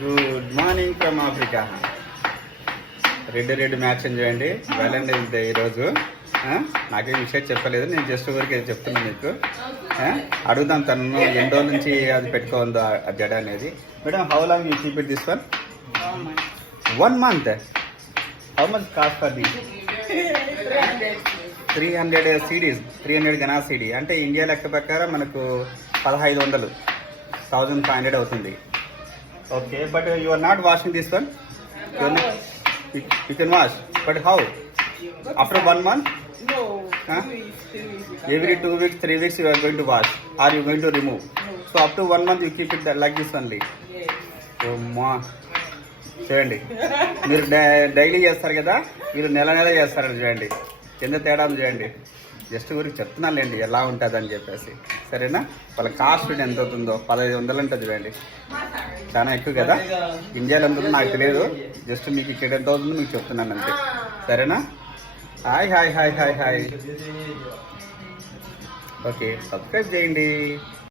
Good morning from Africa. Red match చేయండి. Valentine's day ఈరోజు. నాకేం విషయం చెప్పలేదు, నేను జస్ట్ ఊరికి చెప్తున్నాను మీకు. అడుగుదాం తనను ఎన్ని రోజుల నుంచి అది పెట్టుకోందో ఆ జడ అనేది. Madam, how long you keep it this one? 1 month. How much cost for this? 300 CDs, 300 గనా CD అంటే ఇండియా లెక్క ప్రకారం మనకు 1500, 1500 అవుతుంది. Okay, but you are not washing this one? You can wash, but how? After 1 month? No. Every 2 weeks, 3 weeks you are going to wash, or you are going to remove. So up to 1 month you keep it like this only. Yes. Oh ma. చూడండి, మీరు daily చేస్తారు కదా, మీరు నెల చేస్తారని చూడండి. కింద తేడా చూడండి. జస్ట్ ఊరికి చెప్తున్నానులేండి ఎలా ఉంటుందని చెప్పేసి, సరేనా? వాళ్ళ కాస్ట్ ఎంత అవుతుందో 1500 ఉంటుంది చూడండి. చాలా ఎక్కువ కదా, ఇండియాలో ఎంత నాకు తెలియదు. జస్ట్ మీకు ఇక్కడ ఎంత అవుతుందో మీకు చెప్తున్నాను అంతే, సరేనా? Hi hi hi hi hi. Okay, subscribe చేయండి.